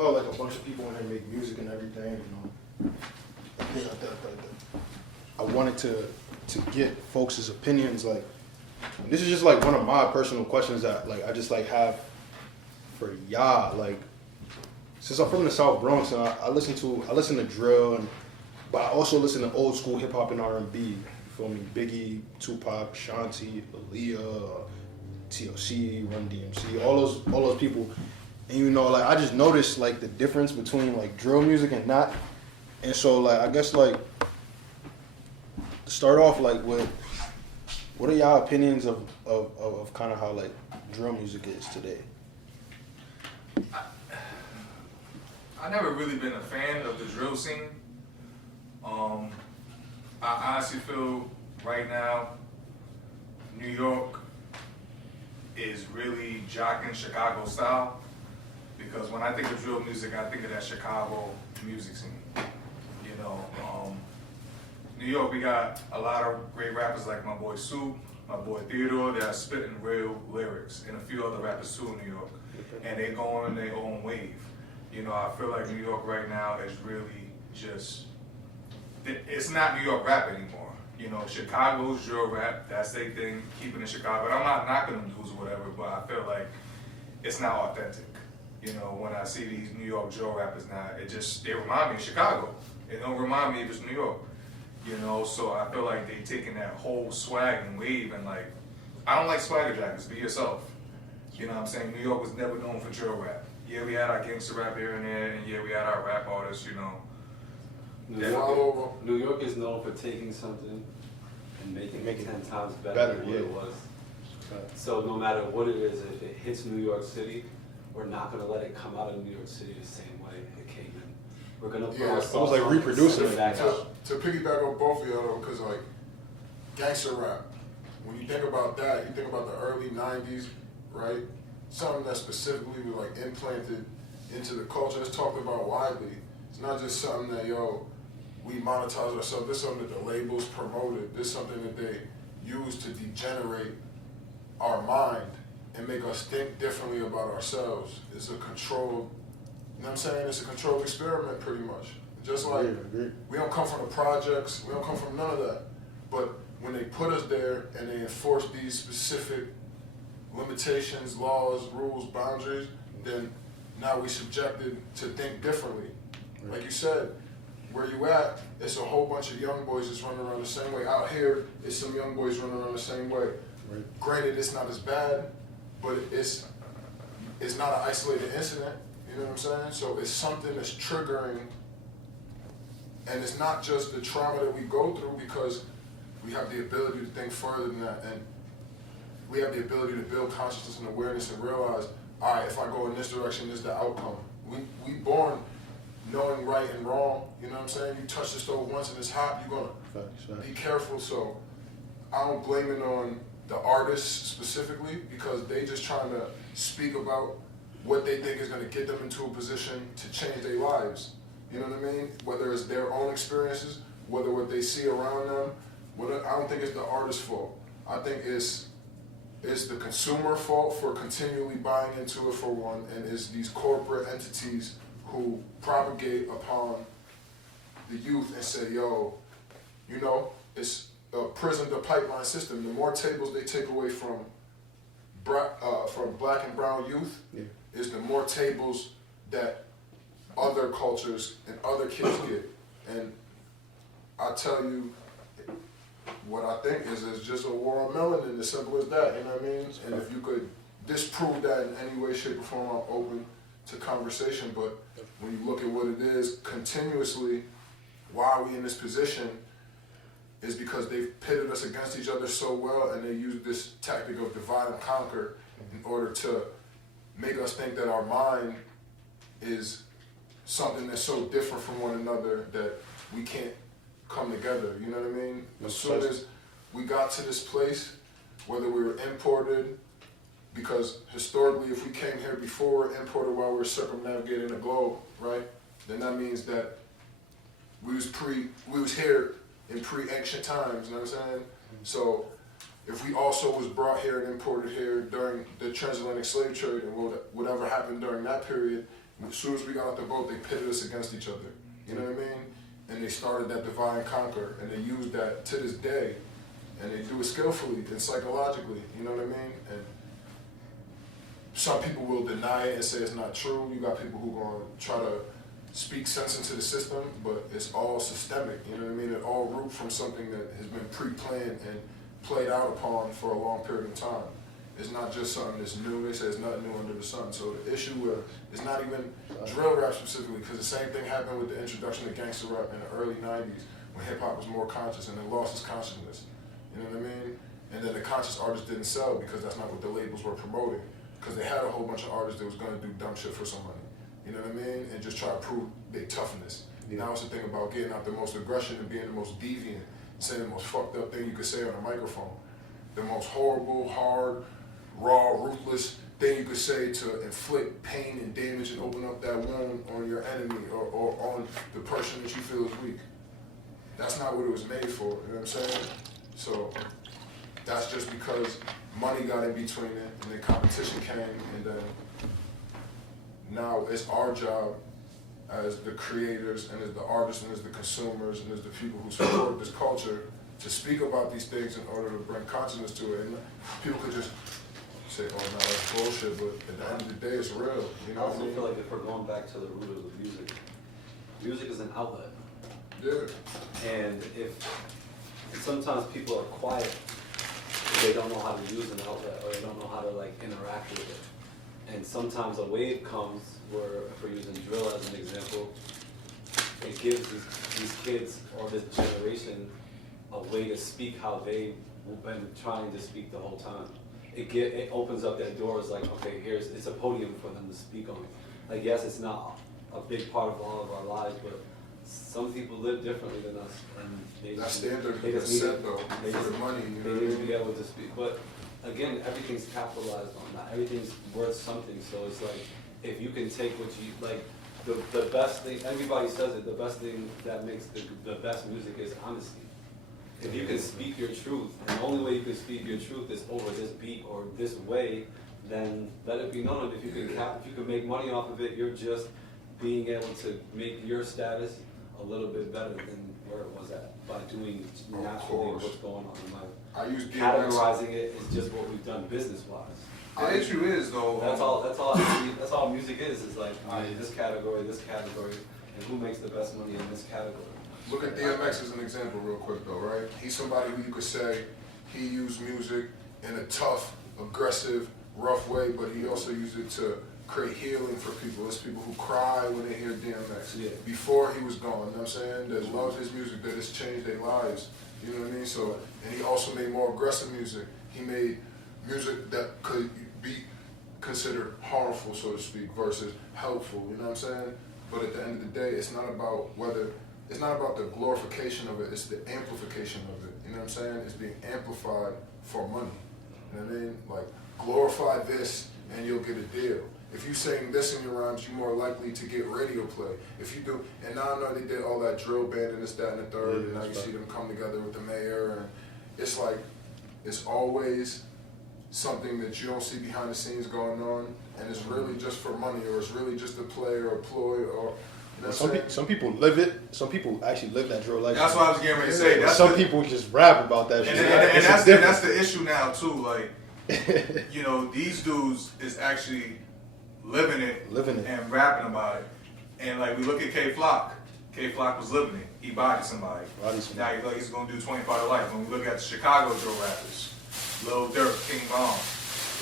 well, like a bunch of people in here make music and everything, you know. Yeah, I wanted to get folks' opinions. Like, this is just like one of my personal questions that like I just like have for y'all. Like, since I'm from the South Bronx and I listen to drill, but I also listen to old school hip hop and R&B. You feel me? Biggie, Tupac, Shanti, Aaliyah, TLC, Run DMC, all those people. And you know, like I just noticed like the difference between like drill music and not. And so like I guess like to start off like with what are y'all opinions of kind of how like drill music is today? I've never really been a fan of the drill scene. I honestly feel right now New York is really jocking Chicago style, because when I think of drill music, I think of that Chicago music scene. You know, New York, we got a lot of great rappers like my boy Soup, my boy Theodore, that are spitting real lyrics, and a few other rappers too in New York, and they go on their own wave. You know, I feel like New York right now is really just, it's not New York rap anymore. You know, Chicago's drill rap, that's their thing, keeping it Chicago. And I'm not knocking them dudes or whatever, but I feel like it's not authentic. You know, when I see these New York drill rappers now, they remind me of Chicago. It don't remind me if it's New York. You know, so I feel like they taking that whole swag and wave and like, I don't like swagger jackets, be yourself. You know what I'm saying? New York was never known for drill rap. Yeah, we had our gangster rap here and there, and yeah, we had our rap artists, you know. New York is known for taking something and making it 10 times better than what it was. So no matter what it is, if it hits New York City, we're not going to let it come out of New York City the same way it came in. We're going to put ourselves like reproducing it back to piggyback on both of y'all though, because like gangster rap, when you think about that, you think about the early 90s, right? Something that specifically was like implanted into the culture. It's talked about widely. It's not just something that, we monetize ourselves. This is something that the labels promoted. This is something that they use to degenerate our mind and make us think differently about ourselves. It's a controlled, you know what I'm saying? It's a controlled experiment pretty much. Just like we don't come from the projects, we don't come from none of that. But when they put us there and they enforce these specific limitations, laws, rules, boundaries, then now we subjected to think differently. Like you said, where you at, it's a whole bunch of young boys that's running around the same way. Out here, it's some young boys running around the same way. Right. Granted, it's not as bad, but it's not an isolated incident. You know what I'm saying? So it's something that's triggering, and it's not just the trauma that we go through, because we have the ability to think further than that, and we have the ability to build consciousness and awareness and realize, all right, if I go in this direction, this is the outcome. We born knowing right and wrong, you know what I'm saying? You touch the stove once and it's hot, you're gonna be careful. So I don't blame it on the artists specifically, because they just trying to speak about what they think is gonna get them into a position to change their lives. You know what I mean? Whether it's their own experiences, whether what they see around them, I don't think it's the artist's fault. I think it's the consumer fault for continually buying into it, for one, and it's these corporate entities who propagate upon the youth and say, it's a prison to pipeline system. The more tables they take away from black and brown youth, is the more tables that other cultures and other kids get. And I tell you, what I think is it's just a war on melanin, as simple as that, you know what I mean? And if you could disprove that in any way, shape, or form, I'm open to conversation. But when you look at what it is, continuously, why are we in this position is because they've pitted us against each other so well, and they use this tactic of divide and conquer in order to make us think that our mind is something that's so different from one another that we can't come together, you know what I mean? As soon as we got to this place, whether we were imported, because historically if we came here before, imported while we were circumnavigating the globe, right? Then that means that we was here in pre-ancient times, you know what I'm saying? So if we also was brought here and imported here during the transatlantic slave trade and whatever happened during that period, As soon as we got out the boat, they pitted us against each other. You know what I mean? And they started that divide and conquer, and they use that to this day, and they do it skillfully and psychologically. You know what I mean? And some people will deny it and say it's not true. You got people who are gonna try to speak sense into the system, but it's all systemic. You know what I mean? It all root from something that has been pre-planned and played out upon for a long period of time. It's not just something that's new. They say it's nothing new under the sun. So the issue is not even drill rap specifically, because the same thing happened with the introduction of gangster rap in the early 90s when hip hop was more conscious and it lost its consciousness. You know what I mean? And then the conscious artists didn't sell because that's not what the labels were promoting, because they had a whole bunch of artists that was going to do dumb shit for some money. You know what I mean? And just try to prove their toughness. Now it's the thing about getting out the most aggression and being the most deviant, saying the most fucked up thing you could say on a microphone. The most horrible, hard, raw, ruthless thing you could say to inflict pain and damage and open up that wound on your enemy or on the person that you feel is weak. That's not what it was made for, you know what I'm saying? So that's just because money got in between it and then competition came, and then now it's our job as the creators and as the artists and as the consumers and as the people who support this culture to speak about these things in order to bring consciousness to it. And people could just say, oh no, that's bullshit, but at the end of the day, it's real. You know I what I also mean? feel like if we're going back to the root of the music, music is an outlet. Yeah. And if sometimes people are quiet, if they don't know how to use an outlet or they don't know how to like interact with it. And sometimes a wave comes where, if we're using drill as an example, it gives these kids or this generation a way to speak how they've been trying to speak the whole time. It opens up their doors like, okay, it's a podium for them to speak on. Like, yes, it's not a big part of all of our lives, but some people live differently than us, and they That just, standard they is just need set though they for just- the money. You know they what I need to mean? be able to speak. But again, everything's capitalized on that. Everything's worth something. So it's like, if you can take what you like, the best thing. Everybody says it. The best thing that makes the best music is honesty. If you can speak your truth, and the only way you can speak your truth is over this beat or this way, then let it be known. If you can make money off of it, you're just being able to make your status a little bit better than where it was at by doing naturally what's going on in life. I use DMX. Categorizing it is just what we've done business-wise. The issue is though. That's all music is like, all right, this category, and who makes the best money in this category. Look at DMX as an example real quick though, right? He's somebody who you could say he used music in a tough, aggressive, rough way, but he also used it to create healing for people. There's people who cry when they hear DMX. Yeah. Before he was gone, you know what I'm saying? That love his music, that has changed their lives. You know what I mean? So, and he also made more aggressive music. He made music that could be considered harmful, so to speak, versus helpful, you know what I'm saying? But at the end of the day, it's not about the glorification of it, it's the amplification of it, you know what I'm saying? It's being amplified for money, you know what I mean? Like, glorify this and you'll get a deal. If you sing this in your rhymes, you're more likely to get radio play. If you do, and now I know they did all that drill band and this, that, and the third, and now you see them come together with the mayor, and it's like, it's always something that you don't see behind the scenes going on, and it's really just for money, or it's really just a play or a ploy, or you know Some people live it. Some people actually live that drill lifestyle. That's what I was getting ready to say. That's some people just rap about that shit. And that's the issue now too. Like, you know, these dudes is actually living it and rapping about it. And like, we look at K Flock. K Flock was living it. He bodied somebody. Now he's gonna do 25 to life. When we look at the Chicago drill rappers, Lil Durk, King Von,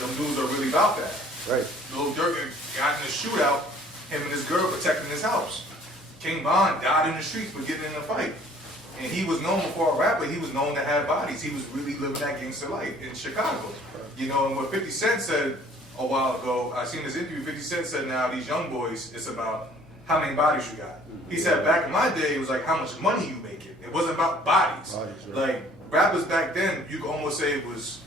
them dudes are really about that. Right. Lil Durk got in a shootout, him and his girl protecting his house. King Von died in the streets for getting in a fight. And he was known before a rapper, he was known to have bodies. He was really living that gangster life in Chicago. You know, and what 50 Cent said a while ago, I seen this interview, 50 Cent said now these young boys, it's about how many bodies you got. He said back in my day, it was like how much money you making. It wasn't about bodies. Right. Like, rappers back then, you could almost say it was,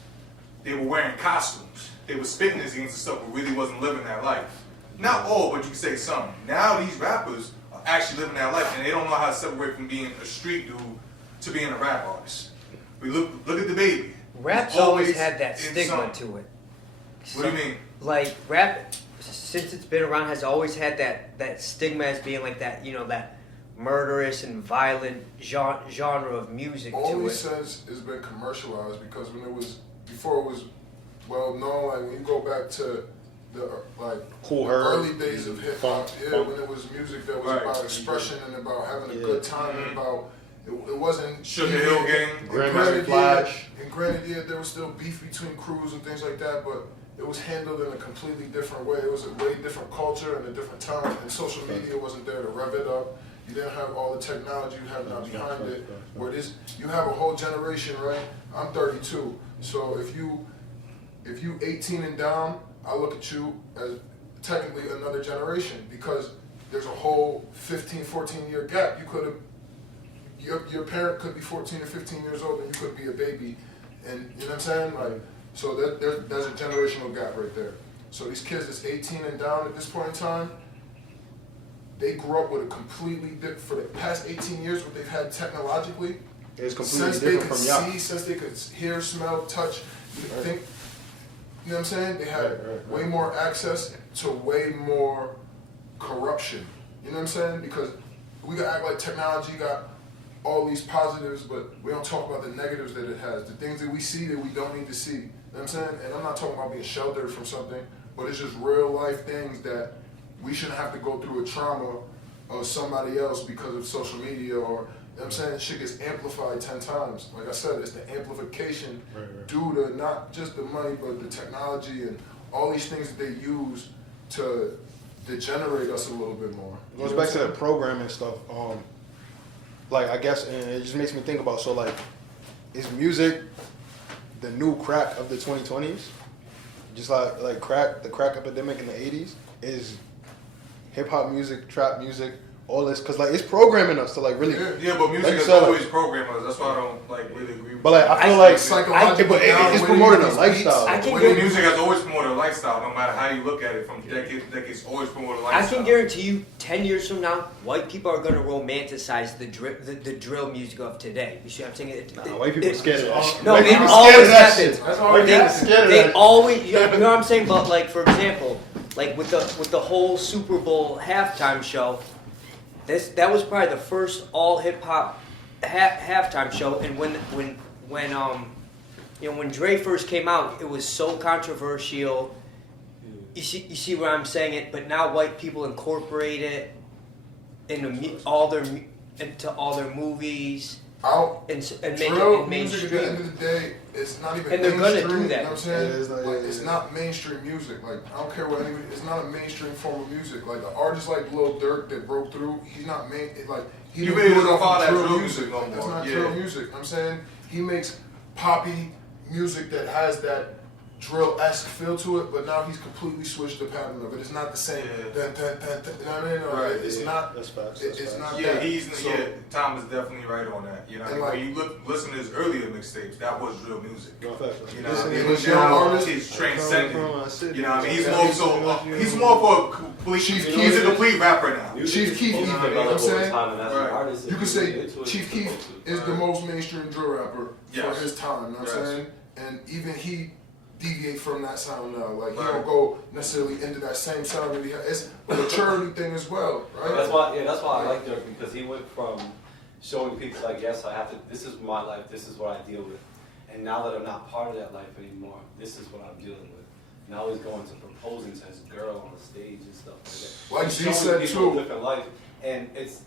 they were wearing costumes. They were spitting these things and stuff, but really wasn't living that life. Not all, but you could say some. Now these rappers are actually living that life, and they don't know how to separate from being a street dude to being a rap artist. We look at the baby. Rap's He's always had that in stigma something. to it. What do you mean? Like, rap, since it's been around, has always had that stigma as being like that, you know, that murderous and violent genre of music to it. Since it's been commercialized, because before it was well known, like when you go back to the Cool Herc, early days of hip hop, when it was music that was about expression and about having a good time and about it wasn't Sugar Hill Gang, Grandmaster Flash. And granted, there was still beef between crews and things like that, but it was handled in a completely different way. It was a way different culture and a different time, and social media wasn't there to rev it up. You didn't have all the technology you have now behind it. Where you have a whole generation, right? I'm 32, so if you 18 and down, I look at you as technically another generation, because there's a whole 15, 14-year gap. You could have, your parent could be 14 or 15 years old, and you could be a baby, and you know what I'm saying? Like, so there's a generational gap right there. So these kids that's 18 and down at this point in time, they grew up with a completely different, for the past 18 years, what they've had technologically, It's completely different from y'all. since they could hear, smell, touch, think, you know what I'm saying? They had way more access to way more corruption. You know what I'm saying? Because we got act like technology got all these positives, but we don't talk about the negatives that it has. The things that we see that we don't need to see. You know what I'm saying? And I'm not talking about being sheltered from something, but it's just real life things that we shouldn't have to go through a trauma of somebody else because of social media, or, you know what I'm saying? Shit gets amplified 10 times. Like I said, it's the amplification due to not just the money, but the technology and all these things that they use to degenerate us a little bit more. It goes back to the programming stuff. Like, I guess, and it just makes me think about, so like, is music the new crack of the 2020s? Just like crack, the crack epidemic in the 80s? Is hip hop music, trap music, all this, because like it's programming us to like really. Yeah, but music like, has so, always programmed us. That's why I don't like really agree with but like I feel but it's promoting a lifestyle. Music has always promoted a lifestyle, no matter how you look at it. From decades to decades, always promoted a lifestyle. I can guarantee you, 10 years from now, white people are going to romanticize the drill music of today. You see what I'm saying? White people are scared of that shit. No, it always happens. They always, you know what I'm saying? But like, for example, like with the whole Super Bowl halftime show, that was probably the first all hip hop halftime show. And when Dre first came out, it was so controversial. You see where I'm saying it? But now white people incorporate it into all their movies. And make it mainstream. Music at the end of the day, it's not even and they're mainstream. gonna do that. You know what I'm saying? It's not mainstream music. Like, I don't care what anybody. It's not a mainstream form of music. Like, the artists like Lil Durk that broke through, he's not he You didn't really do it don't off call of that drill drill music. music no That's more. not Yeah. drill music. You know what I'm saying? He makes poppy music that has that drill-esque feel to it, but now he's completely switched the pattern of it. It's not the same. Yeah. You know what I mean? Right, It's not. That's facts. It's not. Yeah, that. Tom is definitely right on that. You know, And when you listen to his earlier mixtapes, that was real music. No, facts. You know, Listen, it he was was young now artist. he's transcended. You know what I mean? He's Yeah, more so. He's more for a complete. He's a complete rapper now. Chief Keef, you know what I'm saying? Right. You could say Chief Keef is the most mainstream drill rapper Yes. for his time, you know what I'm saying? And even he deviate from that sound now. Like, he Right. don't go necessarily into that same sound that he has. It's a maturity thing as well, right? That's why I like Dirk, because he went from showing people like, yes, I have to, this is my life, this is what I deal with. And now that I'm not part of that life anymore, this is what I'm dealing with. Now he's going to proposing to his girl on the stage and stuff like that. Like He's G showing said people too. a different life. And it's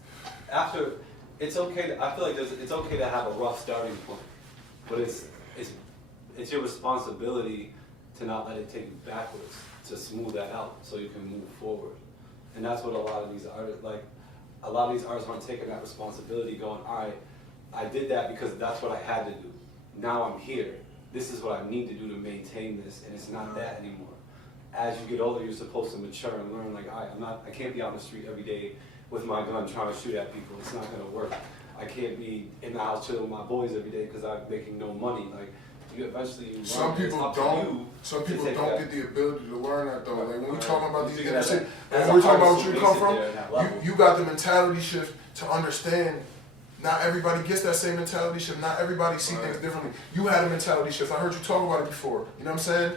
okay, I feel like it's okay to have a rough starting point, but it's your responsibility to not let it take you backwards, to smooth that out so you can move forward. And that's what a lot of these artists aren't taking that responsibility, going, all right, I did that because that's what I had to do. Now I'm here. This is what I need to do to maintain this, and it's not that anymore. As you get older, you're supposed to mature and learn, like, all right, I can't be on the street every day with my gun trying to shoot at people. It's not gonna work. I can't be in the house chilling with my boys every day because I'm making no money. Like, you learn. Some people don't. Some people don't get the ability to learn that though. Like, when we're talking about these inner city, when we're talking about where you come from, you got the mentality shift to understand. Not everybody gets that same mentality shift. Not everybody sees things differently. You had a mentality shift. I heard you talk about it before. You know what I'm saying?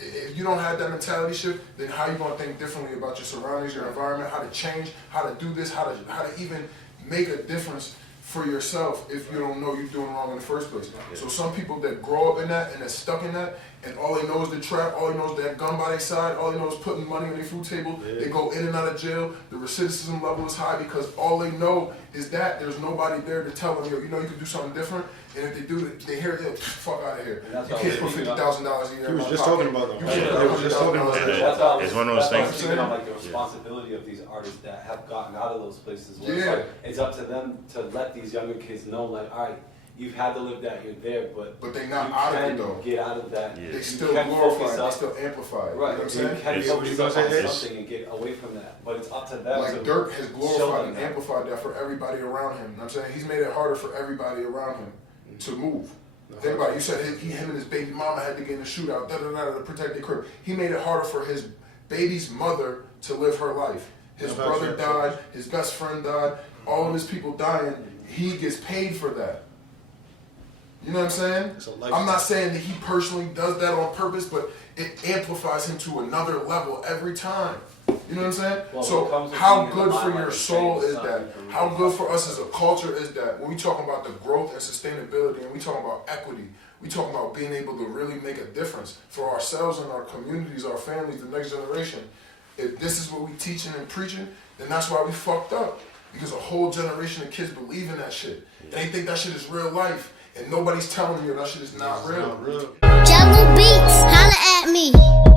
If you don't have that mentality shift, then how you gonna think differently about your surroundings, your environment, how to change, how to do this, how to even make a difference for yourself if you don't know you're doing wrong in the first place. So some people that grow up in that and they're stuck in that, and all they know is the trap, all they know is that gun by their side, all they know is putting money on their food table, they go in and out of jail, the recidivism level is high because all they know is that there's nobody there to tell them, yo, you know you can do something different, and if they do, they hear it, fuck out of here. You can't put $50,000 a year. He was just talking about that. He was just talking about that. It's one of those things. That's why I'm like the responsibility of these artists that have gotten out of those places. Where it's like, it's up to them to let these younger kids know, like, all right, you've had to live that, you're there, but they're not out of it though. Get out of that. They still glorify it, they still amplify it. Right, You know what I'm saying? you can focus up on something and get away from that, but it's up to them. Like to Dirk has show glorified them and that. amplified that for everybody around him. You know what I'm saying? He's made it harder for everybody around him to move. Think about it. You said him and his baby mama had to get in a shootout, to protect their crib. He made it harder for his baby's mother to live her life. His brother died, his best friend died, all of his people dying. He gets paid for that. You know what I'm saying? I'm not saying that he personally does that on purpose, but it amplifies him to another level every time. You know what I'm saying? Well, so how good for your soul is that? How good for us as a culture is that? When we talk about the growth and sustainability, and we talk about equity, we talk about being able to really make a difference for ourselves and our communities, our families, the next generation. If this is what we teaching and preaching, then that's why we fucked up. Because a whole generation of kids believe in that shit. And they think that shit is real life. And nobody's telling you that shit is not real. Jungle Beats, holla at me.